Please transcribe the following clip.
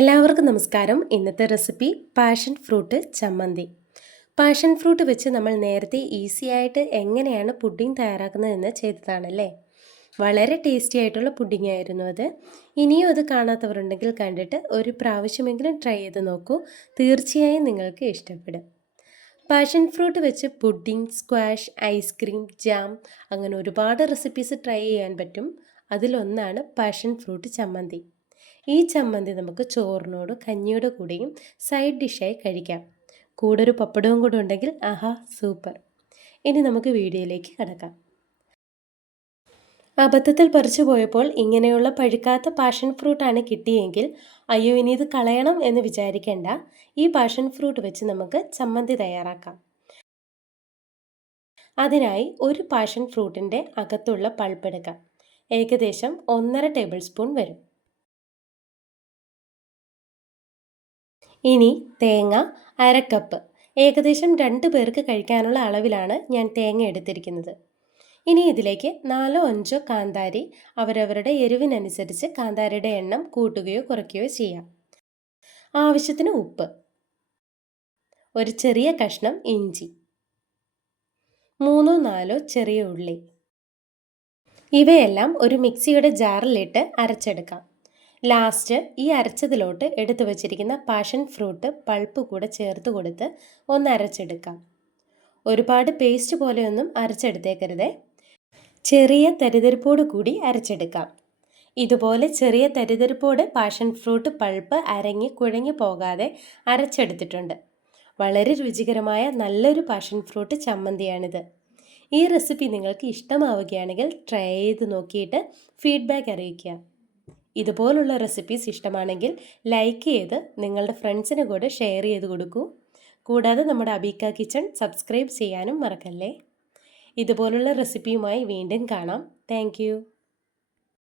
എല്ലാവർക്കും നമസ്കാരം. ഇന്നത്തെ റെസിപ്പി പാഷൻ ഫ്രൂട്ട് ചമ്മന്തി. പാഷൻ ഫ്രൂട്ട് വെച്ച് നമ്മൾ നേരത്തെ ഈസി ആയിട്ട് എങ്ങനെയാണ് പുഡിംഗ് തയ്യാറാക്കുന്നതെന്ന് ചെയ്തതാണല്ലേ. വളരെ ടേസ്റ്റി ആയിട്ടുള്ള പുഡിംഗ് ആയിരുന്നു അത്. ഇനിയും അത് കാണാത്തവരുണ്ടെങ്കിൽ കണ്ടിട്ട് ഒരു പ്രാവശ്യമെങ്കിലും ട്രൈ ചെയ്ത് നോക്കൂ. തീർച്ചയായും നിങ്ങൾക്ക് ഇഷ്ടപ്പെടും. പാഷൻ ഫ്രൂട്ട് വെച്ച് പുഡിംഗ്, സ്ക്വാഷ്, ഐസ്ക്രീം, ജാം അങ്ങനെ ഒരുപാട് റെസിപ്പീസ് ട്രൈ ചെയ്യാൻ പറ്റും. അതിലൊന്നാണ് പാഷൻ ഫ്രൂട്ട് ചമ്മന്തി. ഈ ചമ്മന്തി നമുക്ക് ചോറിനോട് കഞ്ഞിയുടെ കൂടെയും സൈഡ് ഡിഷായി കഴിക്കാം. കൂടെ ഒരു പപ്പടവും കൂടെ ഉണ്ടെങ്കിൽ ആഹാ സൂപ്പർ. ഇനി നമുക്ക് വീഡിയോയിലേക്ക് കടക്കാം. അബദ്ധത്തിൽ പറിച്ചു പോയപ്പോൾ ഇങ്ങനെയുള്ള പഴുക്കാത്ത പാഷൻ ഫ്രൂട്ടാണ് കിട്ടിയെങ്കിൽ അയ്യോ ഇനി ഇത് കളയണം എന്ന് വിചാരിക്കേണ്ട. ഈ പാഷൻ ഫ്രൂട്ട് വെച്ച് നമുക്ക് ചമ്മന്തി തയ്യാറാക്കാം. അതിനായി ഒരു പാഷൻ ഫ്രൂട്ടിൻ്റെ അകത്തുള്ള പൾപ്പ് എടുക്കാം. ഏകദേശം 1.5 ടേബിൾ സ്പൂൺ വരും. ഇനി തേങ്ങ 1/2 കപ്പ്. ഏകദേശം 2 പേർക്ക് കഴിക്കാനുള്ള അളവിലാണ് ഞാൻ തേങ്ങ എടുത്തിരിക്കുന്നത്. ഇനി ഇതിലേക്ക് 4-5 കാന്താരി, അവരവരുടെ എരിവിനനുസരിച്ച് കാന്താരിയുടെ എണ്ണം കൂട്ടുകയോ കുറയ്ക്കുകയോ ചെയ്യാം. ആവശ്യത്തിന് ഉപ്പ്, ഒരു ചെറിയ കഷ്ണം ഇഞ്ചി, 3-4 ചെറിയ ഉള്ളി. ഇവയെല്ലാം ഒരു മിക്സിയുടെ ജാറിലിട്ട് അരച്ചെടുക്കാം. ലാസ്റ്റ് ഈ അരച്ചതിലോട്ട് എടുത്തു വച്ചിരിക്കുന്ന പാഷൻ ഫ്രൂട്ട് പൾപ്പ് കൂടെ ചേർത്ത് കൊടുത്ത് ഒന്ന് അരച്ചെടുക്കാം. ഒരുപാട് പേസ്റ്റ് പോലെയൊന്നും അരച്ചെടുത്തേക്കരുതേ. ചെറിയ തരിതരിപ്പോട് കൂടി അരച്ചെടുക്കാം. ഇതുപോലെ ചെറിയ തരിതരിപ്പോട് പാഷൻ ഫ്രൂട്ട് പൾപ്പ് അരങ്ങി കുഴഞ്ഞു പോകാതെ അരച്ചെടുത്തിട്ടുണ്ട്. വളരെ രുചികരമായ നല്ലൊരു പാഷൻ ഫ്രൂട്ട് ചമ്മന്തിയാണിത്. ഈ റെസിപ്പി നിങ്ങൾക്ക് ഇഷ്ടമാവുകയാണെങ്കിൽ ട്രൈ ചെയ്ത് നോക്കിയിട്ട് ഫീഡ്ബാക്ക് അറിയിക്കുക. ഇതുപോലുള്ള റെസിപ്പീസ് ഇഷ്ടമാണെങ്കിൽ ലൈക്ക് ചെയ്ത് നിങ്ങളുടെ ഫ്രണ്ട്സിന് കൂടെ ഷെയർ ചെയ്ത് കൊടുക്കൂ. കൂടാതെ നമ്മുടെ അബീക്ക കിച്ചൺ സബ്സ്ക്രൈബ് ചെയ്യാനും മറക്കല്ലേ. ഇതുപോലുള്ള റെസിപ്പിയുമായി വീണ്ടും കാണാം. താങ്ക്